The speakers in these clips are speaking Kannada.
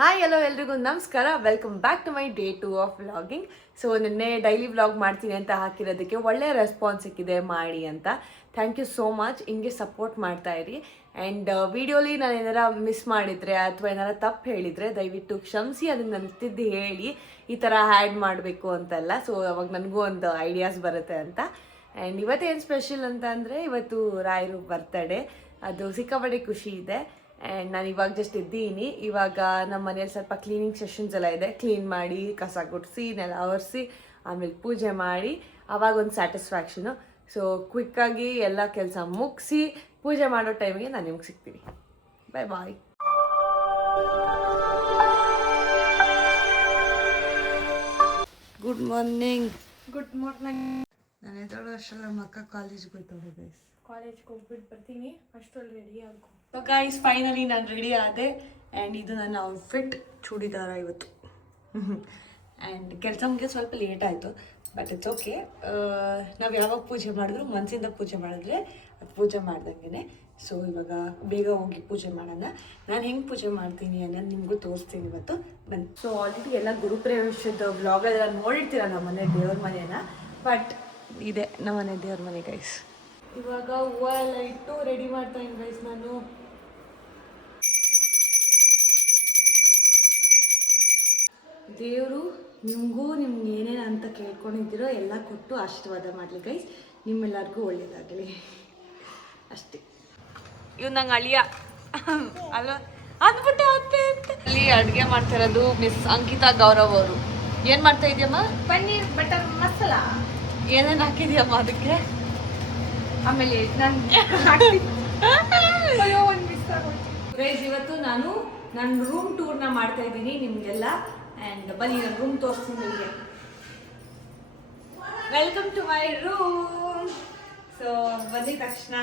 ಹಾಯ್ ಹಲೋ ಎಲ್ರಿಗೂ ನಮಸ್ಕಾರ. Welcome back to my day 2 of vlogging. So ನಿನ್ನೆ ಡೈಲಿ ವ್ಲಾಗ್ ಮಾಡ್ತೀನಿ ಅಂತ ಹಾಕಿರೋದಕ್ಕೆ ಒಳ್ಳೆ ರೆಸ್ಪಾನ್ಸ್ ಸಿಕ್ಕಿದೆ ಮಾಡಿ ಅಂತ. Thank you so much. ಹಿಂಗೆ ಸಪೋರ್ಟ್ ಮಾಡ್ತಾ ಇರಿ. ಆ್ಯಂಡ್ ವಿಡಿಯೋಲಿ ನಾನು ಏನಾರ ಮಿಸ್ ಮಾಡಿದರೆ ಅಥವಾ ಏನಾರ ತಪ್ಪು ಹೇಳಿದರೆ ದಯವಿಟ್ಟು ಕ್ಷಮಿಸಿ. ಅದನ್ನು ನನಗೆ ಹೇಳಿ ಈ ಥರ ಆ್ಯಡ್ ಮಾಡಬೇಕು ಅಂತೆಲ್ಲ. ಸೊ ಅವಾಗ ನನಗೂ ಒಂದು ಐಡಿಯಾಸ್ ಬರುತ್ತೆ ಅಂತ. ಆ್ಯಂಡ್ ಇವತ್ತೇನು ಸ್ಪೆಷಲ್ ಅಂತ ಅಂದರೆ ಇವತ್ತು ರಾಯರು ಬರ್ತಡೇ. ಅದು ಸಿಕ್ಕಾಪಟ್ಟೆ ಖುಷಿ ಇದೆ. ಆ್ಯಂಡ್ ನಾನು ಇವಾಗ ಜಸ್ಟ್ ಇದ್ದೀನಿ. ಇವಾಗ ನಮ್ಮ ಮನೇಲಿ ಸ್ವಲ್ಪ ಕ್ಲೀನಿಂಗ್ ಸೆಷನ್ಸ್ ಎಲ್ಲ ಇದೆ. ಕ್ಲೀನ್ ಮಾಡಿ ಕಸ ಗುಡಿಸಿ ನೆಲ ಒರೆಸಿ ಆಮೇಲೆ ಪೂಜೆ ಮಾಡಿ ಆವಾಗ ಒಂದು ಸ್ಯಾಟಿಸ್ಫ್ಯಾಕ್ಷನು. ಸೊ ಕ್ವಿಕ್ಕಾಗಿ ಎಲ್ಲ ಕೆಲಸ ಮುಗಿಸಿ ಪೂಜೆ ಮಾಡೋ ಟೈಮಿಗೆ ನಾನು ನಿಮ್ಗೆ ಸಿಗ್ತೀನಿ. Bye bye. Good morning. Good morning. ನಾನು ಎದ್ದೋಳು ಅಷ್ಟೆಲ್ಲ ಮಕ್ಕ ಕಾಲೇಜ್ಗೆ ಹೋಗ್ತಾವೆ ಗೈಸ್. ಕಾಲೇಜ್ಗೆ ಹೋಗ್ಬಿಟ್ಟು ಬರ್ತೀನಿ, ಅಷ್ಟರಲ್ಲಿ ರೆಡಿ ಆಗು. ಸೊ ಗೈಸ್ ಫೈನಲಿ ನಾನು ರೆಡಿ ಆದೆ. ಆ್ಯಂಡ್ ಇದು ನನ್ನ ಔಟ್ಫಿಟ್ ಚೂಡಿದಾರ ಇವತ್ತು. ಆ್ಯಂಡ್ ಕೆಲಸ ಮುಗಿಯೋ ಸ್ವಲ್ಪ ಲೇಟ್ ಆಯಿತು, ಬಟ್ ಇಟ್ಸ್ ಓಕೆ. ನಾವು ಯಾವಾಗ ಪೂಜೆ ಮಾಡಿದ್ರು ಮನಸ್ಸಿಂದ ಪೂಜೆ ಮಾಡಿದ್ರೆ ಅದು ಪೂಜೆ ಮಾಡ್ದಂಗೆ. ಸೊ ಇವಾಗ ಬೇಗ ಹೋಗಿ ಪೂಜೆ ಮಾಡೋಣ. ನಾನು ಹೆಂಗೆ ಪೂಜೆ ಮಾಡ್ತೀನಿ ಅನ್ನೋದು ನಿಮಗೂ ತೋರಿಸ್ತೀನಿ ಇವತ್ತು ಬನ್ನಿ. ಸೊ ಆಲ್ರೆಡಿ ಎಲ್ಲ ಗುರುಪ್ರವೇಶದ ವ್ಲಾಗಲ್ಲ ನೋಡಿರ್ತೀರ ನಮ್ಮ ಮನೆ ದೇವ್ರ ಮನೇನ. ಬಟ್ ಇದೆ ನಮ್ಮ ಮನೆ ದೇವ್ರ ಮನೆ ಗೈಸ್. ಇವಾಗ ಹೂವು ಎಲ್ಲ ಇಟ್ಟು ರೆಡಿ ಮಾಡ್ತಾ ಇದ್ದೀನಿ ಗೈಸ್. ನಾನು ದೇವರು ನಿಮಗೂ ನಿಮ್ಗೆ ಏನೇನು ಅಂತ ಕೇಳ್ಕೊಂಡಿದ್ದೀರೋ ಎಲ್ಲ ಕೊಟ್ಟು ಆಶೀರ್ವಾದ ಮಾಡಲಿ ಗೈಸ್. ನಿಮ್ಮೆಲ್ಲರಿಗೂ ಒಳ್ಳೇದಾಗಲಿ ಅಷ್ಟೇ. ಇವ್ ನಂಗೆ ಅಳಿಯ ಅಲ್ಲ ಅಂದ್ಬಿಟ್ಟೆ ಅಲ್ಲಿ ಅಡುಗೆ ಮಾಡ್ತಿರೋದು ಮಿಸ್ ಅಂಕಿತಾ ಗೌರವ್ ಅವರು. ಏನು ಮಾಡ್ತಾ ಇದೆಯಮ್ಮ? ಪನ್ನೀರ್ ಬಟರ್ ಮಸಾಲ. ಏನೇನು ಹಾಕಿದ್ಯಮ್ಮ ಅದಕ್ಕೆ? ಆಮೇಲೆ ಒಂದು ಮಿಸ್ ಆಗೋಯ್ತು ಗೈಸ್. ಇವತ್ತು ನಾನು ನನ್ನ ರೂಮ್ ಟೂರ್ನ ಮಾಡ್ತಾ ಇದ್ದೀನಿ ನಿಮಗೆಲ್ಲ. ಆ್ಯಂಡ್ ಬನ್ನಿ ನನ್ನ ರೂಮ್ ತೋರಿಸ್ತೀನಿ ನಿಮಗೆ. Welcome to my room. So ಬಂದಿದ ತಕ್ಷಣ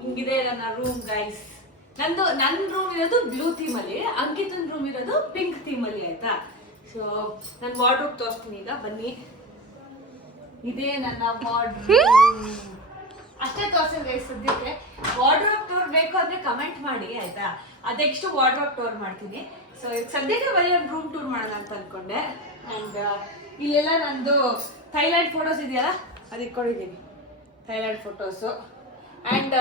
ಹಿಂಗಿದೆ ನನ್ನ ರೂಮ್ ಗೈಸ್. ನನ್ನ ರೂಮ್ ಇರೋದು ಬ್ಲೂ ಥೀಮಲ್ಲಿ, ಅಂಕಿತನ ರೂಮ್ ಇರೋದು ಪಿಂಕ್ ಥೀಮಲ್ಲಿ, ಆಯ್ತಾ? ಸೊ ನನ್ನ ವಾರ್ಡ್ರೋಬ್ ತೋರಿಸ್ತೀನಿ ಈಗ ಬನ್ನಿ. ಇದೇ ನನ್ನ ವಾರ್ಡ್ರೋಬ್. ಅಷ್ಟೇ ತೋರಿಸಿದ್ರೆ ಗೈಸ್ ಸದ್ಯಕ್ಕೆ. ವಾರ್ಡ್ರೋಬ್ ಟೂರ್ ಬೇಕು ಅಂದರೆ ಕಮೆಂಟ್ ಮಾಡಿ ಆಯ್ತಾ? ಅದೆಷ್ಟು ವಾರ್ಡ್ರೋಬ್ ಟೂರ್ ಮಾಡ್ತೀನಿ. ಸೊ ಈಗ ಸದ್ಯಕ್ಕೆ ಬರೀ ಒಂದು ರೂಮ್ ಟೂರ್ ಮಾಡೋಣ ಅಂತ ಅಂದ್ಕೊಂಡೆ. ಆ್ಯಂಡ್ ಇಲ್ಲೆಲ್ಲ ನಂದು ಥೈಲ್ಯಾಂಡ್ ಫೋಟೋಸ್ ಇದೆಯಲ್ಲ ಅದು ಇಟ್ಕೊಂಡಿದ್ದೀನಿ, ಥೈಲ್ಯಾಂಡ್ ಫೋಟೋಸು. ಆ್ಯಂಡ್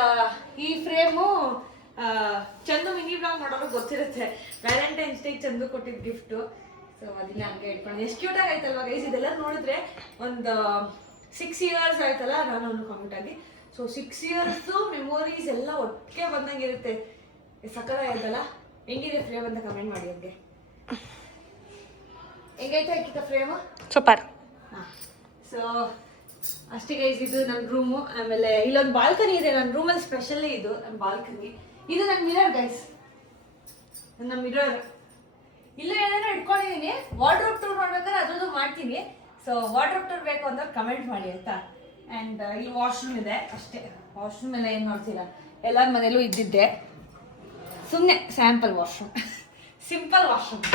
ಈ ಫ್ರೇಮು ಚಂದು ಮಿನಿ ಬ್ಲಾಗ್ ನೋಡೋರು ಗೊತ್ತಿರುತ್ತೆ. ವ್ಯಾಲೆಂಟೈನ್ಸ್ ಡೇ ಚಂದು ಕೊಟ್ಟಿದ್ದು ಗಿಫ್ಟು. ಸೊ ಅದನ್ನ ಹಂಗೆ ಇಟ್ಕೊಂಡು ಎಷ್ಟು ಕ್ಯೂಟಾಗಿ ಆಯ್ತಲ್ವ ಗೈಸ್. ಇದೆಲ್ಲ ನೋಡಿದ್ರೆ ಒಂದು 6 years ಆಯ್ತಲ್ಲ ನಾನು ಒಂದು ಕಾಮೆಂಟ್ ಆಗಿ. ಸೊ 6 years ಮೆಮೊರೀಸ್ ಎಲ್ಲ ಒಟ್ಟಿಗೆ ಬಂದಂಗೆ ಇರುತ್ತೆ. ಸಕ್ಕರ ಆಯ್ತಲ್ಲ. ಹೆಂಗಿದೆ ಫ್ರೇಮ್ ಅಂತ ಕಮೆಂಟ್ ಮಾಡಿ. ಹಂಗೆ ಹೆಂಗೈತೆ ಹಾಕಿತ ಫ್ರೇಮು? ಸೂಪರ್. ಹಾಂ. ಸೊ ಅಷ್ಟೇ ಗೈಸ್, ಇದು ನನ್ನ ರೂಮು. ಆಮೇಲೆ ಇಲ್ಲೊಂದು ಬಾಲ್ಕನಿ ಇದೆ ನನ್ನ ರೂಮಲ್ಲಿ. ಸ್ಪೆಷಲ್ಲೇ ಇದು ನನ್ನ ಬಾಲ್ಕನಿ. ಇದು ನನ್ನ ಮಿರರ್ ಗೈಸ್, ನನ್ನ ಮಿರರ್. ಇಲ್ಲ ಏನೇನೋ ಇಟ್ಕೊಂಡಿದ್ದೀನಿ. ವಾರ್ಡ್ರೋಬ್ ಟೂರ್ ಮಾಡ್ಬೇಕಾದ್ರೆ ಅದ್ರದ್ದು ಮಾಡ್ತೀನಿ. ಸೊ ವಾರ್ಡ್ರೋಬ್ ಟೂರ್ ಬೇಕು ಅಂತ ಕಮೆಂಟ್ ಮಾಡಿ ಆಯ್ತಾ? ಆ್ಯಂಡ್ ಇಲ್ಲಿ ವಾಶ್ರೂಮ್ ಇದೆ ಅಷ್ಟೇ. ವಾಶ್ರೂಮ್ ಎಲ್ಲ ಏನು ಮಾಡ್ತೀರಾ, ಎಲ್ಲರ ಮನೇಲೂ ಇದ್ದಿದ್ದೆ. ಸುಮ್ಮನೆ sample washroom, simple washroom.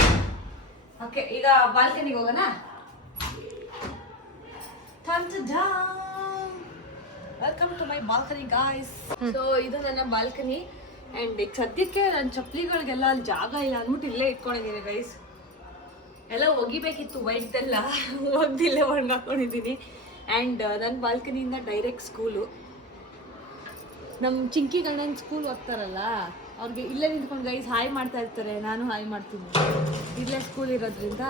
Okay, ಈಗ ಬಾಲ್ಕನಿಗೆ ಹೋಗೋಣ. Welcome to my balcony guys. So ಇದು ನನ್ನ ಬಾಲ್ಕನಿ. ಆ್ಯಂಡ್ ಈಗ ಸದ್ಯಕ್ಕೆ ನನ್ನ ಚಪ್ಪಲಿಗಳಿಗೆಲ್ಲ ಅಲ್ಲಿ ಜಾಗ ಇಲ್ಲ ಅಂದ್ಬಿಟ್ಟು ಇಲ್ಲೇ ಇಟ್ಕೊಂಡಿದ್ದೀನಿ ಗೈಸ್. ಎಲ್ಲ ಒಗಿಬೇಕಿತ್ತು ವೈಟ್ದೆಲ್ಲ, ಒಗ್ದಿಲ್ಲೇ ಒಣಗಾಕೊಂಡಿದ್ದೀನಿ. ಆ್ಯಂಡ್ ನನ್ನ ಬಾಲ್ಕನಿಯಿಂದ ಡೈರೆಕ್ಟ್ ಸ್ಕೂಲು. ನಮ್ಮ ಚಿಂಕಿ ಗಂಡನ ಸ್ಕೂಲ್ ಹೋಗ್ತಾರಲ್ಲ ಅವ್ರಿಗೆ ಇಲ್ಲೇ ನಿಂತ್ಕೊಂಡು ಗೈಸ್ ಹಾಯ್ ಮಾಡ್ತಾ ಇರ್ತಾರೆ. ನಾನು ಹಾಯ್ ಮಾಡ್ತೀನಿ. ಇಲ್ಲೇ ಸ್ಕೂಲ್ ಇರೋದ್ರಿಂದ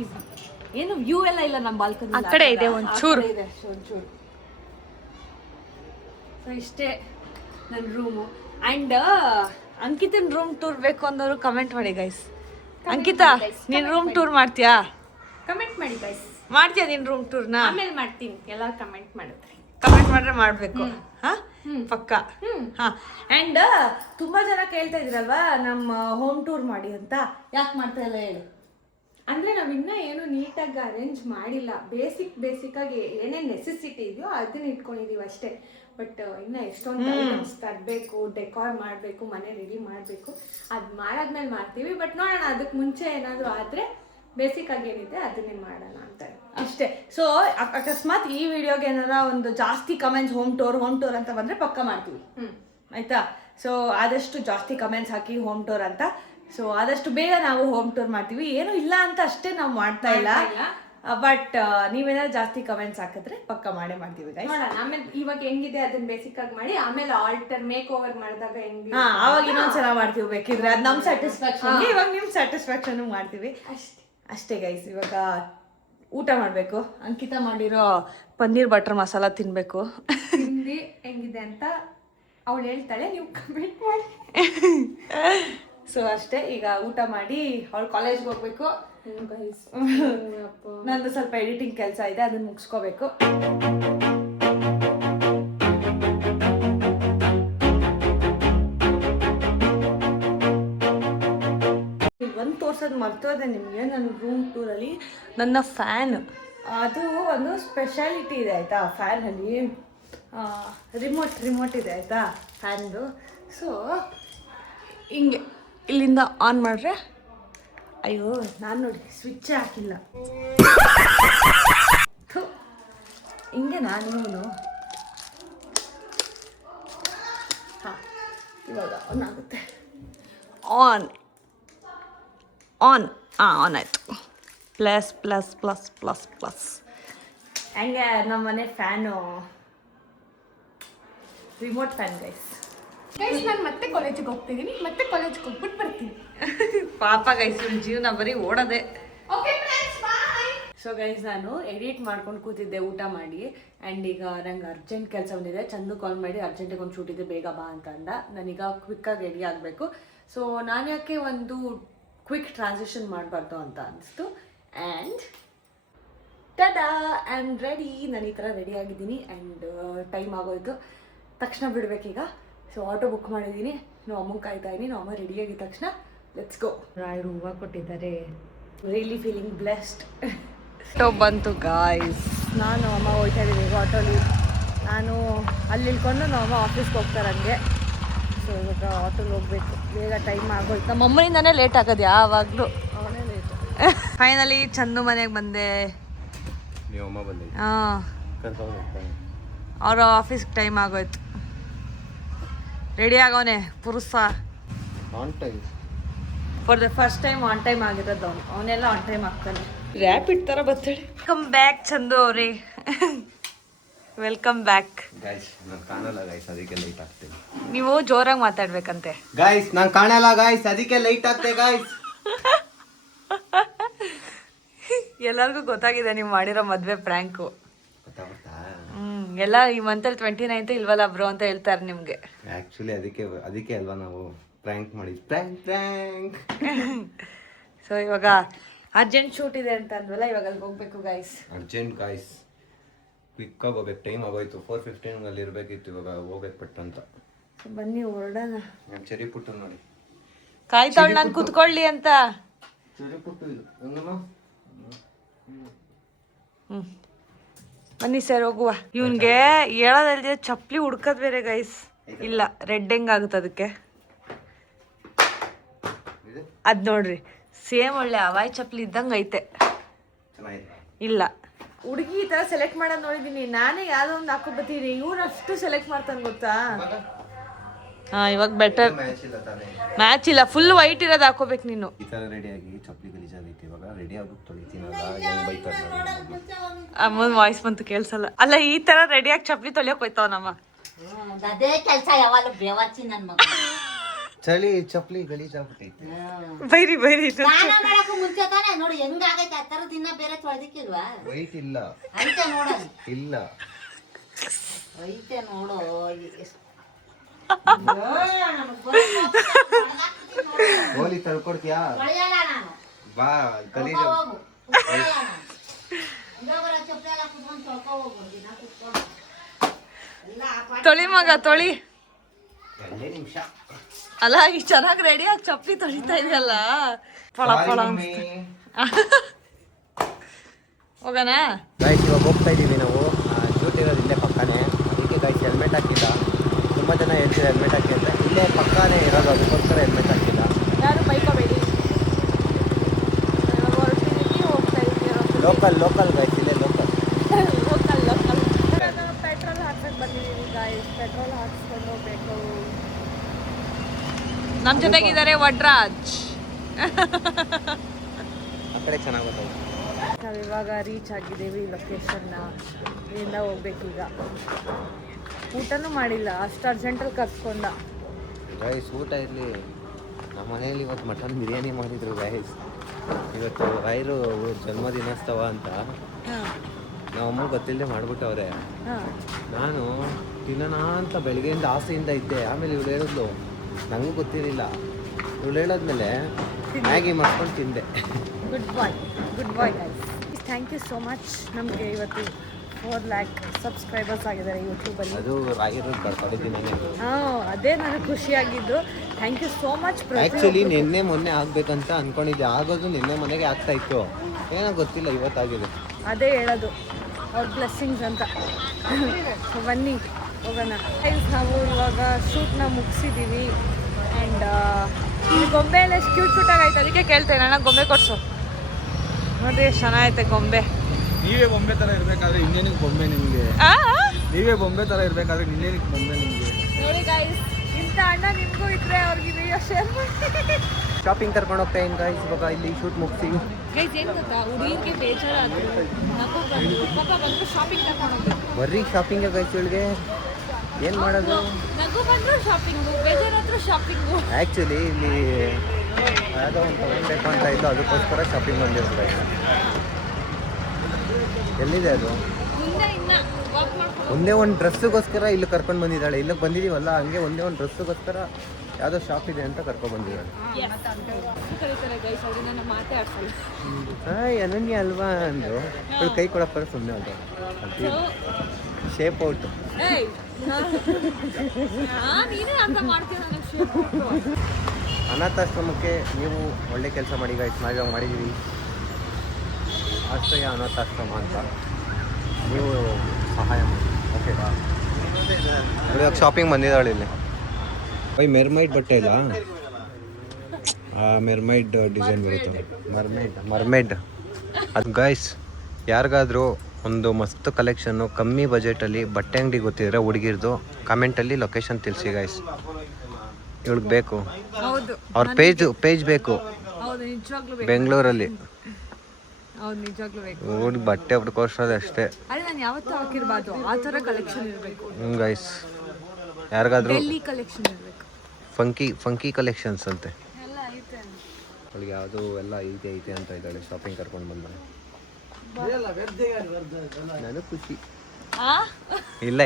ಈಸಿ. ಏನು ವ್ಯೂ ಎಲ್ಲ ಇಲ್ಲ ನಮ್ಮ ಬಾಲ್ಕನಿ. ಆ ಕಡೆ ಇದೆ ಒಂಚೂರು ಇದೆ ಒಂಚೂರು. ಸೊ ಇಷ್ಟೇ ನನ್ನ ರೂಮು. ಆ್ಯಂಡ್ ಅಂಕಿತನ ರೂಮ್ ಟೂರ್ ಬೇಕು ಅನ್ನೋರು ಕಮೆಂಟ್ ಮಾಡಿ ಗೈಸ್. ಅಂಕಿತಾ, ನೀನು ರೂಮ್ ಟೂರ್ ಮಾಡ್ತೀಯಾ? ಕಮೆಂಟ್ ಮಾಡಿ ಗೈಸ್. ಮಾಡ್ತೀಯಾ ನೀನು ರೂಮ್ ಟೂರ್ನ? ಆಮೇಲೆ ಮಾಡ್ತೀನಿ. ಎಲ್ಲ ಕಮೆಂಟ್ ಮಾಡಿದ್ರಿ. ಕಮೆಂಟ್ ಮಾಡಿದ್ರೆ ಮಾಡಬೇಕು. ಹಾಂ ಪಕ್ಕ. ಹಾಂ. ಆ್ಯಂಡ್ ತುಂಬ ಜನ ಕೇಳ್ತಾ ಇದ್ರಲ್ವಾ ನಮ್ಮ ಹೋಮ್ ಟೂರ್ ಮಾಡಿ ಅಂತ. ಯಾಕೆ ಮಾಡ್ತಾ ಇಲ್ಲ ಹೇಳು? ಅಂದರೆ ನಾವಿನ್ನೂ ಏನು ನೀಟಾಗಿ ಅರೇಂಜ್ ಮಾಡಿಲ್ಲ. ಬೇಸಿಕ್ ಆಗಿ ಏನೇನು ನೆಸೆಸಿಟಿ ಇದೆಯೋ ಅದನ್ನ ಇಟ್ಕೊಂಡಿದ್ದೀವಿ ಅಷ್ಟೇ. ಬಟ್ ಇನ್ನು ಎಷ್ಟೊಂದು ಐಟಮ್ಸ್ ತರಬೇಕು, ಡೆಕೋರ್ ಮಾಡಬೇಕು, ಮನೆ ರೆಡಿ ಮಾಡಬೇಕು. ಅದು ಮಾಡಾದ್ಮೇಲೆ ಮಾಡ್ತೀವಿ. ಬಟ್ ನೋಡೋಣ, ಅದಕ್ಕೆ ಮುಂಚೆ ಏನಾದರೂ ಆದರೆ ಬೇಸಿಕ್ ಆಗಿ ಏನಿದೆ ಅದನ್ನೇ ಮಾಡೋಣ ಅಂತ ಅಷ್ಟೇ. ಸೊ ಅಕಸ್ಮಾತ್ ಈ ವಿಡಿಯೋಗೆ ಏನಾರ ಒಂದು ಜಾಸ್ತಿ ಕಮೆಂಟ್ಸ್ ಹೋಮ್ ಟೂರ್ ಅಂತ ಬಂದರೆ ಪಕ್ಕ ಮಾಡ್ತೀವಿ ಆಯಿತಾ? ಸೊ ಆದಷ್ಟು ಜಾಸ್ತಿ ಕಮೆಂಟ್ಸ್ ಹಾಕಿ ಹೋಮ್ ಟೂರ್ ಅಂತ. ಸೊ ಆದಷ್ಟು ಬೇಗ ನಾವು ಹೋಮ್ ಟೂರ್ ಮಾಡ್ತೀವಿ. ಏನು ಇಲ್ಲ ಅಂತ ಅಷ್ಟೇ ನಾವು ಮಾಡ್ತಾ ಇಲ್ಲ, ಬಟ್ ನೀವೇನಾದ್ರು ಜಾಸ್ತಿ ಕಮೆಂಟ್ಸ್ ಹಾಕಿದ್ರೆ ಪಕ್ಕ ಮಾಡೇ ಮಾಡ್ತೀವಿ ಗೈಸ್. ನೋಡೋಣ ಆಮೇಲೆ ಇವಾಗ ಹೆಂಗಿದೆ ಅದನ್ನ ಬೇಸಿಕ್ ಆಗಿ ಮಾಡಿ ಆಮೇಲೆ ಆಲ್ಟರ್ ಮೇಕ್ ಓವರ್ ಮಾಡಿದಾಗ ಹೆಂಗೆ ಅವಾಗ ಇನ್ನೊಂದ್ಸಲ ಮಾಡ್ತೀವಿ ಬೇಕಿದ್ರೆ. ಅದು ನಮ್ಮ ಸ್ಯಾಟಿಸ್ಫ್ಯಾಕ್ಷನ್, ಇವಾಗ ನಿಮ್ ಸ್ಯಾಟಿಸ್ಫ್ಯಾಕ್ಷನ್ ಮಾಡ್ತೀವಿ ಅಷ್ಟೇ ಗೈಸ್. ಇವಾಗ ಊಟ ಮಾಡಬೇಕು. ಅಂಕಿತಾ ಮಾಡಿರೋ ಪನ್ನೀರ್ ಬಟರ್ ಮಸಾಲ ತಿನ್ಬೇಕು. ತಿಂದು ಹೆಂಗಿದೆ ಅಂತ ಅವಳು ಹೇಳ್ತಾಳೆ, ನೀವು ಕಮೆಂಟ್ ಮಾಡಿ. ಸೊ ಅಷ್ಟೇ, ಈಗ ಊಟ ಮಾಡಿ ಅವಳು ಕಾಲೇಜ್ಗೆ ಹೋಗ್ಬೇಕು. ನಂದು ಸ್ವಲ್ಪ ಎಡಿಟಿಂಗ್ ಕೆಲಸ ಇದೆ, ಅದನ್ನ ಮುಗಿಸ್ಕೋಬೇಕು. ಒಂದು ತೋರ್ಸೋದು ಮರ್ತೋದೆ ನಿಮಗೆ. ನನ್ನ ರೂಮ್ ಟೂರಲ್ಲಿ ನನ್ನ ಫ್ಯಾನ್, ಅದು ಒಂದು ಸ್ಪೆಷಾಲಿಟಿ ಇದೆ ಆಯಿತಾ. ಫ್ಯಾನಲ್ಲಿ ರಿಮೋಟ್ ಇದೆ ಆಯಿತಾ ಫ್ಯಾನ್ದು. ಸೊ ಹಿಂಗೆ ಇಲ್ಲಿಂದ ಆನ್ ಮಾಡ್ರೆ, ಅಯ್ಯೋ ನಾನು ನೋಡಿ ಸ್ವಿಚ್ಚೇ ಹಾಕಿಲ್ಲ. ಹಿಂಗೆ ನಾನು ಹಾಂ ಇವಾಗ ಆನ್ ಆಗುತ್ತೆ. ಆನ್ ಆಯಿತು. Plus plus plus plus plus. ಹಂಗೆ ನಮ್ಮ ಮನೆ ಫ್ಯಾನು ರಿಮೋಟ್ ಫ್ಯಾನ್ ಗೈಸ್. ನಾನು ಮತ್ತೆ ಕಾಲೇಜಿಗೆ ಹೋಗ್ತಿದ್ದೀನಿ, ಮತ್ತೆ ಕಾಲೇಜಿಗೆ ಹೋಗ್ಬಿಟ್ಟು ಬರ್ತೀನಿ. ಪಾಪ ಗೈಸ್, ಇವ್ಳ ಜೀವನ ಬರೀ ಓಡೋದೆ. ಓಕೆ ಫ್ರೆಂಡ್ಸ್, ಬಾಯ್. ಸೊ ಗೈಸ್, ನಾನು ಎಡಿಟ್ ಮಾಡ್ಕೊಂಡು ಕೂತಿದ್ದೆ ಊಟ ಮಾಡಿ. ಆ್ಯಂಡ್ ಈಗ ನಂಗೆ ಅರ್ಜೆಂಟ್ ಕೆಲಸ ಬಂದಿದೆ. ಚಂದು ಕಾಲ್ ಮಾಡಿ ಅರ್ಜೆಂಟಿಗೆ ಒಂದು ಶೂಟ್ ಇದೆ, ಬೇಗ ಬಾ ಅಂತ ಅಂದ. ನಾನೀಗ ಕ್ವಿಕ್ಕಾಗಿ ರೆಡಿ ಆಗಬೇಕು. ಸೊ ನಾನು ಯಾಕೆ ಒಂದು ಕ್ವಿಕ್ ಟ್ರಾನ್ಸಿಷನ್ ಮಾಡಬಾರ್ದು ಅಂತ ಅನಿಸ್ತು. And ta-da, I am ready. ನಾನು ಈ ಥರ ರೆಡಿ ಆಗಿದ್ದೀನಿ. ಆ್ಯಂಡ್ ಟೈಮ್ ಆಗೋಯ್ತು, ತಕ್ಷಣ ಬಿಡಬೇಕೀಗ. ಸೊ ಆಟೋ ಬುಕ್ ಮಾಡಿದ್ದೀನಿ, ನಾವು ಅಮ್ಮಂಗೆ ಕಾಯ್ತಾ ಇದ್ದೀನಿ. ನಾವು ಅಮ್ಮ ರೆಡಿ ಆಗಿದ ತಕ್ಷಣ ಲೆಟ್ಸ್ ಗೋ. ರಾಯರು ಹೂವು ಕೊಟ್ಟಿದ್ದಾರೆ, ರಿಯಲಿ ಫೀಲಿಂಗ್ ಬ್ಲೆಸ್ಡ್. ಆಟೋ ಬಂತು ಗಾಯ್ಸ್. ನಾನು ಅಮ್ಮ ಹೋಗ್ತಾ ಇದ್ದೀವಿ ಆಟೋಲಿ. ನಾನು ಅಲ್ಲಿ ಇಳ್ಕೊಂಡು ನಾವು ಅಮ್ಮ ಆಫೀಸ್ಗೆ ಹೋಗ್ತಾರೆ ಹಂಗೆ. ಸೊ ಇವಾಗ ಆಟೋಲಿ ಹೋಗ್ಬೇಕು, ಬೇಗ ಟೈಮ್ ಆಗೋಯ್ತು. ನಮ್ಮ ಅಮ್ಮನಿಂದನೇ ಲೇಟ್ ಆಗೋದು ಯಾವಾಗಲೂ, ಅವನೇ ಲೇಟ್. ಫೈನಲಿ ಚಂದು ಮನೆಗೆ ಬಂದೆ. ಹಾಂ, ಅವರ ಆಫೀಸ್ಗೆ ಟೈಮ್ ಆಗೋಯ್ತು. ರೆಡಿ ಆಗೋನೆ ಪುರುಷ. On time, for the first time on time ಆಗಿರೋದು ಅವನು. ಅವನೆಲ್ಲ ಆನ್ ಟೈಮ್ ಆಗ್ತಾನೆ. ರ್ಯಾಪಿಡ್ ಥರ ಬರ್ತಾಳೆ. ವೆಲ್ಕಮ್ ಬ್ಯಾಕ್ ಚಂದು ಅವರೇ. Welcome back. ಗೈಸ್ ನಾನು ಕಾಣಲ್ಲ ಗೈಸ್, ಅದಕ್ಕೆ ಲೈಟ್ ಆಗ್ತೇನೆ. ನೀವು ಜೋರಾಗಿ ಮಾತಾಡ್ಬೇಕಂತೆ. ಗೈಸ್ ನಾನು ಕಾಣಲ್ಲ ಗೈಸ್, ಅದಕ್ಕೆ ಲೈಟ್ ಆಗ್ತೇ ಗೈಸ್. ಎಲ್ಲರಿಗೂ ಗೊತ್ತಾಗಿದೆ ನೀವು ಮಾಡಿರೋ ಮದುವೆ ಪ್ರ್ಯಾಂಕು. ಎಲ್ಲ ಈ ಮಂತಲ್ಲಿ 29th ಇಲ್ವಲ್ಲ ಬ್ರೋ ಅಂತ ಹೇಳ್ತಾರೆ ನಿಮಗೆ. ಆ್ಯಕ್ಚುಲಿ ಅದಕ್ಕೆ ಅಲ್ವಾ ನಾವು ಪ್ರ್ಯಾಂಕ್ ಮಾಡಿದ್ವಿ. ಪ್ರ್ಯಾಂಕ್. ಸೊ ಇವಾಗ ಅರ್ಜೆಂಟ್ ಶೂಟ್ ಇದೆ ಅಂತ ಅಂದ್ವಲ್ಲ, ಇವಾಗ ಅಲ್ಲಿ ಹೋಗ್ಬೇಕು ಗೈಸ್. ಅರ್ಜೆಂಟ್ ಗೈಸ್, ಕ್ವಿಕ್ಕಾಗಿ ಹೋಗ್ಬೇಕು. ಟೈಮ್ ಆಗೋಯ್ತು, 4:15 ಅಲ್ಲಿ ಇರಬೇಕಿತ್ತು. ಇವಾಗ ಹೋಗ್ಬೇಕು ಪಟ್ಟು ಅಂತ. ಬನ್ನಿ ಹೊರಡೋಣ. ನಾನು ಚೆರಿ ಪುಟ್ಟು ನೋಡಿ ಕಾಯ್ತಾವಳು ನಾನು ಕುತ್ಕೊಳ್ಳಿ ಅಂತ. ಚೆರಿ ಪುಟ್ಟು ಇದು ಹಂಗಮ್ಮ. ಬನ್ನಿ ಸರ್ ಹೋಗುವ. ಇವನ್ಗೆ ಹೇಳೋದಲ್ದೆ ಚಪ್ಪಲಿ ಹುಡ್ಕದ್ ಬೇರೆ ಗೈಸ್. ಇಲ್ಲ ರೆಡ್ ಹೆಂಗಾಗುತ್ತೆ ಅದಕ್ಕೆ. ಅದ್ ನೋಡ್ರಿ, ಸೇಮ್ ಒಳ್ಳೆ ಹವಾಯಿ ಚಪ್ಪಲಿ ಇದ್ದಂಗೆ ಐತೆ. ಇಲ್ಲ ಹುಡುಗಿ ಈ ಥರ ಸೆಲೆಕ್ಟ್ ಮಾಡೋದು ನೋಡಿದ್ದೀನಿ. ನಾನೇ ಯಾವುದೋ ಒಂದು ಹಾಕೋಬತ್ತೀನಿ, ಇವ್ರು ಅಷ್ಟು ಸೆಲೆಕ್ಟ್ ಮಾಡ್ತಾನೆ ಗೊತ್ತಾ. ಹಾಂ ಇವಾಗ ಬೆಟರ್. ಮ್ಯಾಚ್ ಇಲ್ಲ, ಫುಲ್ ವೈಟ್ ಇರೋದು ಹಾಕೋಬೇಕು ನೀನು. ಈ ಥರ ರೆಡಿಯಾಗಿ ಚಪ್ಪಲಿ ಗಲೀಜಾಗೈತಿ. ಇವಾಗ ರೆಡಿ ಆಗೋದು ತೊಳಿತೀನಲ್ಲ, ಹೆಂಗೆ ಬೈತಾರೆ. ಅಮ್ಮನ ವಾಯ್ಸ್ ಬಂತು ಕೇಳಿಸಲ್ಲ. ಅಲ್ಲ ಈ ಥರ ರೆಡಿಯಾಗಿ ಚಪ್ಪಲಿ ತೊಳಿಯೋಕೆ ಹೋಯ್ತಾವ ನಮ್ಮ. ಅದೇ ಕೆಲಸ ಯಾವಾಗ ಬೇವಚ್ಚಿ ನನ್ನ ಮಗ. ಚಳಿ ಚಪ್ಪಲಿ ಗಲೀಜಾಗ್ಬಿಟ್ಟೈತಿ. ಬೈರಿ ಸ್ನಾನ ಮಾಡಕ್ಕೂ ಮುಂಚೆ ತಾನೆ ನೋಡಿ ಹೆಂಗಾಗೈತೆ. ಆ ಥರ ದಿನ ಬೇರೆ ತೊಳೆದಿಕ್ಕಿಲ್ವಾ? ವೈಟ್ ಇಲ್ಲ. ಐತೆ ನೋಡು. ಇಲ್ಲ ಐತೆ ನೋಡು. ಗೋಲಿ ತಳ್ಕೊಡ್ತೀಯಾ? ತೊಳೆಯಲ್ಲ ನಾನು. ಬಾ ಗಲೀಜ. ಹೋಗು ಇವಾಗ ಚಪ್ಪಲಿ ಎಲ್ಲ ಕುತ್ಕೊಂಡು ತೊಳ್ಕೊ ಹೋಗು. ದಿನ ಕುತ್ಕೊಂಡು ತೊಳಿ ಮಗ ತೊಳಿ. 2 ನಿಮಿಷ ಅಲ್ಲ ಈ ಚೆನ್ನಾಗಿ ರೆಡಿಯಾಗಿ ಚಪ್ಪಲಿ ತೊಳಿತಾ ಇದೆಯಲ್ಲ. ಪಳ ಪಳ ಹೋಗೋಣ ಗೈಸ್. ಇವಾಗ ಹೋಗ್ತಾ ಇದ್ದೀವಿ ನಾವು. ಶೂಟ್ ಇರೋದು ಇಲ್ಲೇ ಪಕ್ಕನೇ. ಅದಕ್ಕೆ ಗೈಸ್ ಹೆಲ್ಮೆಟ್ ಹಾಕಿಲ್ಲ. ತುಂಬ ಜನ ಹೇಳ್ತೀವಿ ಹೆಲ್ಮೆಟ್ ಹಾಕಿ ಅಂತ. ಇಲ್ಲೇ ಪಕ್ಕನೇ ಇರೋದು, ಅದಕ್ಕೋಸ್ಕರ ಹೆಲ್ಮೆಟ್ ಹಾಕಿಲ್ಲ. ಯಾರು ಬೈಕೋಬೇಡಿ. ಲೋಕಲ್ ಗೈಸ್, ಇಲ್ಲೇ ಲೋಕಲ್. ಪೆಟ್ರೋಲ್ ಹಾಕ್ಬೇಕು ಬಂದಿದ್ದೀವಿ ಗೈಸ್. ಪೆಟ್ರೋಲ್ ಹಾಕ್ಸ್ಕೊಂಡು ಹೋಗ್ಬೇಕು. ನಮ್ಮ ಜೊತೆಗಿದ್ದಾರೆ ವಡ್ರಾಜ್. ಆ ಕಡೆ ಚೆನ್ನಾಗಿ ಗೊತ್ತಾಗ. ನಾವಿವಾಗ ರೀಚ್ ಆಗಿದ್ದೀವಿ ಲೊಕೇಶನ್ನ. ಇಲ್ಲಿಂದ ಹೋಗ್ಬೇಕೀಗ. ಊಟನೂ ಮಾಡಿಲ್ಲ, ಅಷ್ಟು ಅರ್ಜೆಂಟಲ್ಲಿ ಕರ್ಸ್ಕೊಂಡ. ಗೈಸ್ ಊಟ ಇರಲಿ. ನಮ್ಮ ಮನೇಲಿ ಇವತ್ತು ಮಟನ್ ಬಿರಿಯಾನಿ ಮಾಡಿದ್ರು ಗೈಸ್. ಇವತ್ತು ರಾಯರು ಜನ್ಮದಿನೋತ್ಸವ ಅಂತ ನಮ್ಮಮ್ಮ ಗೊತ್ತಿಲ್ಲದೆ ಮಾಡ್ಬಿಟ್ಟವ್ರೆ. ನಾನು ತಿನ್ನೋಣ ಅಂತ ಬೆಳಗ್ಗೆಯಿಂದ ಆಸೆಯಿಂದ ಇದ್ದೆ. ಆಮೇಲೆ ಇವಳು ಹೇಳಿದ್ಲು, ನನಗೂ ಗೊತ್ತಿರಲಿಲ್ಲ. ಇವಳು ಹೇಳೋದ್ಮೇಲೆ ಮ್ಯಾಗಿ ಮಾಡ್ಕೊಂಡು ತಿಂದೆ. Good bye guys. Thank you so much. ನಮಗೆ ಇವತ್ತು 4 lakh ಸಬ್ಸ್ಕ್ರೈಬರ್ಸ್ ಆಗಿದ್ದಾರೆ ಯೂಟ್ಯೂಬಲ್ಲಿ. ಅದು ರಾಯರು ಬರ್ತಾರೆ ದಿನನೇ. ಅದೇ ನನಗೆ ಖುಷಿಯಾಗಿದ್ದು. Thank you so much. Actually ನಿನ್ನೆ ಮೊನ್ನೆ ಆಗಬೇಕಂತ ಅಂದ್ಕೊಂಡಿದ್ದೆ. ಆಗೋದು ನಿನ್ನೆ ಮೊನ್ನೆಗೆ ಆಗ್ತಾ ಇತ್ತು. ಏನೋ ಗೊತ್ತಿಲ್ಲ ಇವತ್ತಾಗಿದೆ. ಅದೇ ಹೇಳೋದು ಅವ್ರ ಬ್ಲೆಸ್ಸಿಂಗ್ಸ್ ಅಂತ. ಬನ್ನಿ ಹೋಗೋಣ. ನಾವು ಇವಾಗ ಶೂಟ್ನ ಮುಗಿಸಿದ್ದೀವಿ. ಆ್ಯಂಡ್ ಈ ಗೊಂಬೆ ಎಲ್ಲ ಎಷ್ಟು ಕ್ಯೂಟಾಗಿ ಆಯ್ತು. ಅದಕ್ಕೆ ಕೇಳ್ತೇನೆ, ಅಣ್ಣ ಗೊಂಬೆ ಕೊಡ್ಸು. ನೋಡಿರಿ ಎಷ್ಟು ಚೆನ್ನಾಗೈತೆ ಗೊಂಬೆ. ನೀವೇ ಬೊಂಬೆ ಥರ ಇರಬೇಕಾದ್ರೆ ಇನ್ನೇನಿಗೆ ಬೊಂಬೆ ನಿಮಗೆ? ನೀವೇ ಬೊಂಬೆ ಥರ ಇರಬೇಕಾದ್ರೆ ಇನ್ನೇನಿಗೆ ಬೊಂಬೆ ನಿಮಗೆ? ನೋಡಿ ಗೈಸ್, ಇಂಥ ಅಣ್ಣ ನಿಮಗೂ ಇದ್ರೆ ಅವ್ರಿಗೆ ವಿಡಿಯೋ ಶೇರ್ ಮಾಡಿ. ಶಾಪಿಂಗ್ ಕರ್ಕೊಂಡು ಹೋಗ್ತಾ ಇದ್ದೀನಿ ಗೈಸ್. ಇವಾಗ ಇಲ್ಲಿ ಶೂಟ್ ಮುಗಿಸಿ ಗೈಸ್ ಏನು ಗೊತ್ತಾ, ಹುಡುಗಿಗೆ ಬೇಜಾರಾದ್ರು ನಗು ಬಂದು ಪಾಪ ಬಂದು ಶಾಪಿಂಗ್ ಕರ್ಕೊಂಡು ಹೋಗ್ಬೇಕು. ಬರ್ರಿ ಶಾಪಿಂಗ್ ಗೈಸ್. ಇವಳಿಗೆ ಏನು ಮಾಡೋದು? ನಗು ಬಂದರೂ ಶಾಪಿಂಗು, ಬೇಜಾರಾದ್ರೂ ಶಾಪಿಂಗು. ಆ್ಯಕ್ಚುಲಿ ಇಲ್ಲಿ ಯಾವುದೋ ಒಂದು ತೊಗೊಳ್ಬೇಕು ಅಂತ ಇದ್ದು, ಅದಕ್ಕೋಸ್ಕರ ಶಾಪಿಂಗ್ ಬಂದಿರೋದು ಗೈಸ್. ಎಲ್ಲಿದೆ ಅದು? ಒಂದೇ ಒಂದು ಡ್ರೆಸ್ಸಿಗೋಸ್ಕರ ಇಲ್ಲಿ ಕರ್ಕೊಂಡು ಬಂದಿದ್ದಾಳೆ. ಇಲ್ಲಿಗೆ ಬಂದಿದ್ದೀವಲ್ಲ, ಹಂಗೆ ಒಂದೇ ಒಂದು ಡ್ರೆಸ್ಸಿಗೋಸ್ಕರ ಯಾವುದೋ ಶಾಪ್ ಇದೆ ಅಂತ ಕರ್ಕೊಂಡು ಬಂದಿದ್ದಾಳೆ. ಹಾಯ್ ಅನನ್ಯ ಅಲ್ವಾ ಅಂದರು. ಇವಳು ಕೈ ಕೊಡಪ್ಪ ಸುಮ್ಮನೆ ಅಂತ ಶೇಪ್ ಔಟ್. ಅನಾಥಾಶ್ರಮಕ್ಕೆ ನೀವು ಒಳ್ಳೆ ಕೆಲಸ ಮಾಡಿ ಗೈಸ್. ನಾವಿವಾಗ ಮಾಡಿದ್ದೀವಿ ಆಶ್ರಯ ಅನಾಥಾಶ್ರಮ ಅಂತ. ನೀವು ಸಹಾಯ ಮಾಡಿ, ಓಕೆನಾ? ಇವಾಗ ಶಾಪಿಂಗ್ ಬಂದಿದ್ದಾಳೆ ಇಲ್ಲಿ. ಬೈ ಮೆರ್ಮೈಡ್ ಬಟ್ಟೆ ಇಲ್ಲ, ಮೆರ್ಮೈಡ್ ಡಿಸೈನ್ ಬರುತ್ತೆ. ಮರ್ಮೇಡ್ ಅದು ಗೈಸ್. ಯಾರಿಗಾದರೂ ಒಂದು ಮಸ್ತ್ ಕಲೆಕ್ಷನ್ನು ಕಮ್ಮಿ ಬಜೆಟಲ್ಲಿ ಬಟ್ಟೆ ಅಂಗಡಿ ಗೊತ್ತಿದ್ರೆ ಹುಡುಗಿರ್ದು ಕಾಮೆಂಟಲ್ಲಿ ಲೊಕೇಶನ್ ತಿಳಿಸಿ ಗೈಸ್. ಇವಳಿಗೆ ಬೇಕು, ಹೌದು ಅವ್ರ ಪೇಜ್ ಬೇಕು ಹೌದು, ನಿಜವಾಗ್ಲೂ ಬೇಕು. ಬೆಂಗಳೂರಲ್ಲಿ. ಹೌದು ನಿಜವಾಗ್ಲೂ ಬೇಕು. ಹುಡುಗಿ ಬಟ್ಟೆ ಹುಡ್ಕೋಸೋದು ಅಷ್ಟೇ. ಅದೇ ನಾನು ಯಾವತ್ತೂ ಹಾಕಿರ್ಬಾರ್ದು, ಆ ಥರ ಕಲೆಕ್ಷನ್ ಇರಬೇಕು. ಗೈಸ್ ಯಾರಿಗಾದ್ರೂ ಡೆಲ್ಲಿ ಕಲೆಕ್ಷನ್ ಇರಬೇಕು. ಫಂಕಿ ಕಲೆಕ್ಷನ್ಸ್ ಅಂತೆ. ಎಲ್ಲ ಐತೆ ಅವಳಿಗೆ ಯಾವುದು ಎಲ್ಲ ಐತೆ ಅಂತ ಇದ್ದಾಳೆ. ಶಾಪಿಂಗ್ ಕರ್ಕೊಂಡು ಬಂದ ನಾನು ಖುಷಿ. ಇಲ್ಲ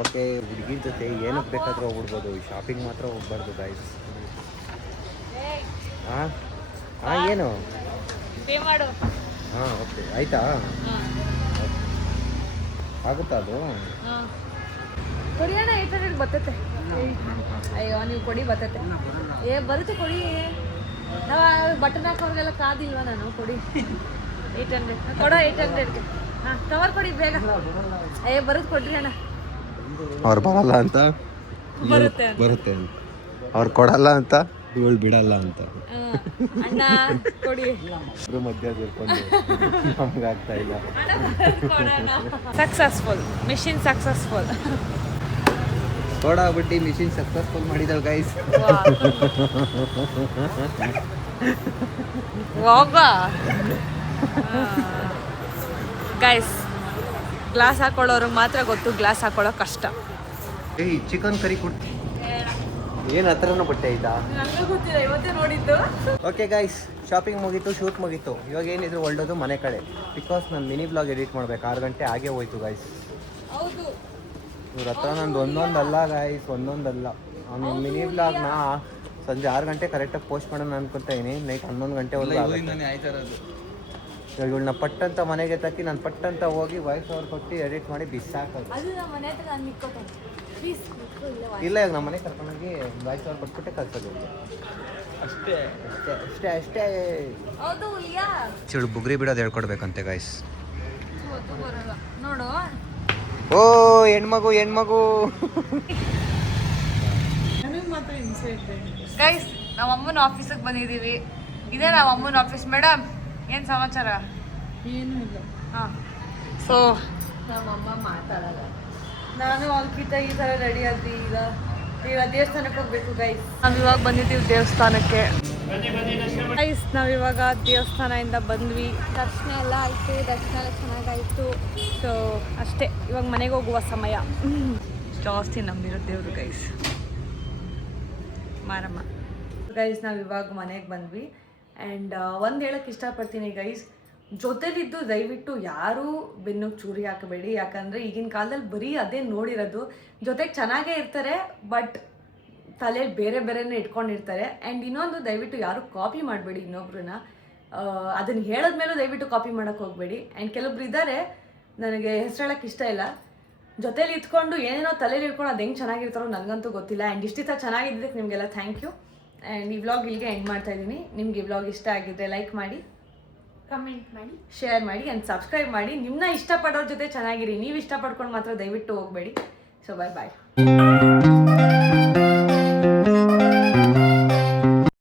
ಓಕೆ, ಹುಡುಗಿರ ಜೊತೆ ಏನಕ್ಕೆ ಬೇಕಾದ್ರೂ ಹೋಗ್ಬಿಡ್ಬೋದು, ಶಾಪಿಂಗ್ ಮಾತ್ರ ಹೋಗ್ಬಾರ್ದು ಗೈಸ್. ಏನು ಪೇ ಮಾಡು. ಓಕೆ ಆಯ್ತಾ? ಆಗುತ್ತಾ ಅದು? ಕೊಡಿಯೋಣ, 800 ಬರ್ತೈತೆ. ಅಯ್ಯೋ ನೀವು ಕೊಡಿ, ಬರ್ತೈತೆ. ಬರುತ್ತೆ ಕೊಡಿ. ನಾವು ಬಟನ್ ಹಾಕೋರಿಗೆಲ್ಲ ಕಾದಿಲ್ವಾ ನಾನು? ಕೊಡಿ 800 ಕೊಡೋ. 800ಗೆ ಕವರ್ ಕೊಡಿ ಬೇಗ. ಬರುತ್ತೆ ಕೊಡ್ರಿ ಅಣ್ಣ. ಅವ್ರು ಬರಲ್ಲ ಅಂತ ಬರುತ್ತೆ ಅಂತ ಅವ್ರು ಕೊಡಲ್ಲ ಅಂತ ಇವಳು ಬಿಡಲ್ಲ ಅಂತ ಅಣ್ಣ ಕೊಡಿ. ಮಧ್ಯ ಸೇರ್ಕೊಂಡು ನಮ್ಗಾಗ್ತಾ ಇಲ್ಲ. Successful machine, successful. ಥೋಡಾ ಬಿಟ್ಟು ಮಿಷಿನ್ ಸಕ್ಸಸ್ಫುಲ್ ಮಾಡಿದಳು ಗೈಸ್. ಗೈಸ್ ಗ್ಲಾಸ್ ಹಾಕೊಳ್ಳೋರಿಗೆ ಮಾತ್ರ ಗೊತ್ತು, ಗ್ಲಾಸ್ ಹಾಕೊಳ್ಳೋ ಕಷ್ಟ. ಚಿಕನ್ ಕರಿ ಕೊಡ್ತೀನಿ. ಏನು ಹತ್ರನೂ ಬಟ್ಟೆ ಆಯ್ತಾ? ನನಗೂ ಗೊತ್ತಿಲ್ಲ, ಇವತ್ತೇ ನೋಡಿದ್ದು. ಓಕೆ ಗೈಸ್, ಶಾಪಿಂಗ್ ಮುಗೀತು, ಶೂಟ್ ಮುಗೀತು. ಇವಾಗ ಏನಿದ್ರು ಒಳ್ಳೆದು ಮನೆ ಕಡೆ. ಬಿಕಾಸ್ ನಾನು ಮಿನಿ ಬ್ಲಾಗ್ ಎಡಿಟ್ ಮಾಡ್ಬೇಕು. 6 ಗಂಟೆ ಆಗೇ ಹೋಯ್ತು ಗೈಸ್. ಹೌದು, ಇವ್ರ ಹತ್ರ ನಂದು ಒಂದೊಂದಲ್ಲ ಗೈಸ್, ಒಂದೊಂದಲ್ಲ. ನಾನು ಮಿನಿ ಬ್ಲಾಗ್ನ ಸಂಜೆ 6 ಗಂಟೆ ಕರೆಕ್ಟಾಗಿ ಪೋಸ್ಟ್ ಮಾಡೋಣ ಅನ್ಕೊತಾ ಇದೀನಿ. ನೈಟ್ 11 ಗಂಟೆವರೆಗೂ ಆಗುತ್ತೆ. ಇವಳನ್ನ ಪಟ್ಟಂತ ಮನೆಗೆ ತಕ್ಕಿ ನಾನು ಪಟ್ಟಂತ ಹೋಗಿ ವಾಯ್ಸ್ ಓವರ್ ಕೊಟ್ಟು ಎಡಿಟ್ ಮಾಡಿ ಬಿಸಾಕೋದು. ಅದು ನಮ್ಮ ಮನೆ ಹತ್ರ ನಾನು ನಿಕ್ಕೋತೇನೆ. ಪ್ಲೀಸ್ ಇಲ್ಲ, ಇವಾಗ ನಮ್ಮ ಮನೆ ಕರ್ಕೊಂಡೋಗಿ ವಾಯ್ಸ್ ಓವರ್ ಕೊಟ್ಬಿಟ್ಟೆ ಕಳ್ಸೋದು. ಅಷ್ಟೇ ಅಷ್ಟೇ ಅಷ್ಟೇ ಅಷ್ಟೇ. ಹೌದು, ಯಾ ಇವಳು ಬುಗ್ರಿ ಬಿಡೋದು ಹೇಳ್ಕೊಡ್ಬೇಕಂತೆ ಗೈಸ್. ಇವತ್ತು ಬರಲ್ಲ ನೋಡು. ಓ ಹೆಣ್ಮಗು ಗೈಸ್, ನಾವು ಅಮ್ಮನ ಆಫೀಸಿಗೆ ಬಂದಿದ್ದೀವಿ. ಇದೇ ನಾವು ಅಮ್ಮನ ಆಫೀಸ್. ಮೇಡಮ್ ಏನು ಸಮಾಚಾರ? ಏನು ಇಲ್ಲ. ಹಾಂ, ಸೊ ನಮ್ಮಮ್ಮ ಮಾತಾಡಲ್ಲ. ನಾನು ಅವ್ಕಿಂತ ಈ ಥರ ರೆಡಿ ಆದ್ವಿ. ಈಗ ಇವಾಗ ದೇವಸ್ಥಾನಕ್ಕೆ ಹೋಗ್ಬೇಕು ಗೈಸ್. ನಾವಿವಾಗ ಬಂದಿದ್ದೀವಿ ದೇವಸ್ಥಾನಕ್ಕೆ ಗೈಸ್. ನಾವಿವಾಗ ದೇವಸ್ಥಾನದಿಂದ ಬಂದ್ವಿ. ದರ್ಶನ ಎಲ್ಲ ಆಯಿತು, ದರ್ಶನ ಎಲ್ಲ ಚೆನ್ನಾಗಾಯಿತು. ಸೊ ಅಷ್ಟೇ, ಇವಾಗ ಮನೆಗೆ ಹೋಗುವ ಸಮಯ. ಜಾಸ್ತಿ ನಂಬಿರೋ ದೇವರು ಗೈಸ್ ಮಾರಮ್ಮ. ಗೈಸ್ ನಾವು ಇವಾಗ ಮನೆಗೆ ಬಂದ್ವಿ. ಆ್ಯಂಡ್ ಒಂದು ಹೇಳೋಕ್ಕೆ ಇಷ್ಟಪಡ್ತೀನಿ ಗೈಸ್, ಜೊತೆಲಿದ್ದು ದಯವಿಟ್ಟು ಯಾರೂ ಬೆನ್ನಿಗೆ ಚೂರಿ ಹಾಕಬೇಡಿ. ಯಾಕಂದರೆ ಈಗಿನ ಕಾಲದಲ್ಲಿ ಬರೀ ಅದೇ ನೋಡಿರೋದು. ಜೊತೆಗೆ ಚೆನ್ನಾಗೇ ಇರ್ತಾರೆ, ಬಟ್ ತಲೆಯಲ್ಲಿ ಬೇರೆ ಬೇರೆನೇ ಇಟ್ಕೊಂಡಿರ್ತಾರೆ. ಆ್ಯಂಡ್ ಇನ್ನೊಂದು, ದಯವಿಟ್ಟು ಯಾರು ಕಾಪಿ ಮಾಡಬೇಡಿ ಇನ್ನೊಬ್ರನ್ನ. ಅದನ್ನು ಹೇಳೋದ್ಮೇಲೂ ದಯವಿಟ್ಟು ಕಾಪಿ ಮಾಡೋಕ್ಕೆ ಹೋಗಬೇಡಿ. ಆ್ಯಂಡ್ ಕೆಲವೊಬ್ರು ಇದ್ದಾರೆ, ನನಗೆ ಹೆಸರು ಹೇಳೋಕ್ಕೆ ಇಷ್ಟ ಇಲ್ಲ, ಜೊತೇಲಿ ಇಟ್ಕೊಂಡು ಏನೇನೋ ತಲೆಯಲ್ಲಿ ಇಟ್ಕೊಂಡು ಅದು ಹೆಂಗೆ ಚೆನ್ನಾಗಿರ್ತಾರೋ ನನಗಂತೂ ಗೊತ್ತಿಲ್ಲ. ಆ್ಯಂಡ್ ಇಷ್ಟಿತ್ತ ಚೆನ್ನಾಗಿದ್ದಕ್ಕೆ ನಿಮಗೆಲ್ಲ ಥ್ಯಾಂಕ್ ಯು. ಆ್ಯಂಡ್ ಈ ವ್ಲಾಗ್ ಇಲ್ಲಿಗೆ ಎಂಡ್ ಮಾಡ್ತಾ ಇದ್ದೀನಿ. ನಿಮಗೆ ಈ ವ್ಲಾಗ್ ಇಷ್ಟ ಆಗಿದ್ದರೆ ಲೈಕ್ ಮಾಡಿ, ಕಮೆಂಟ್ ಮಾಡಿ, ಶೇರ್ ಮಾಡಿ ಆ್ಯಂಡ್ ಸಬ್ಸ್ಕ್ರೈಬ್ ಮಾಡಿ. ನಿಮ್ಮನ್ನ ಇಷ್ಟಪಡೋರ ಜೊತೆ ಚೆನ್ನಾಗಿರಿ, ನೀವು ಇಷ್ಟಪಡ್ಕೊಂಡು ಮಾತ್ರ ದಯವಿಟ್ಟು ಹೋಗಬೇಡಿ. ಸೊ ಬಾಯ್ ಬಾಯ್.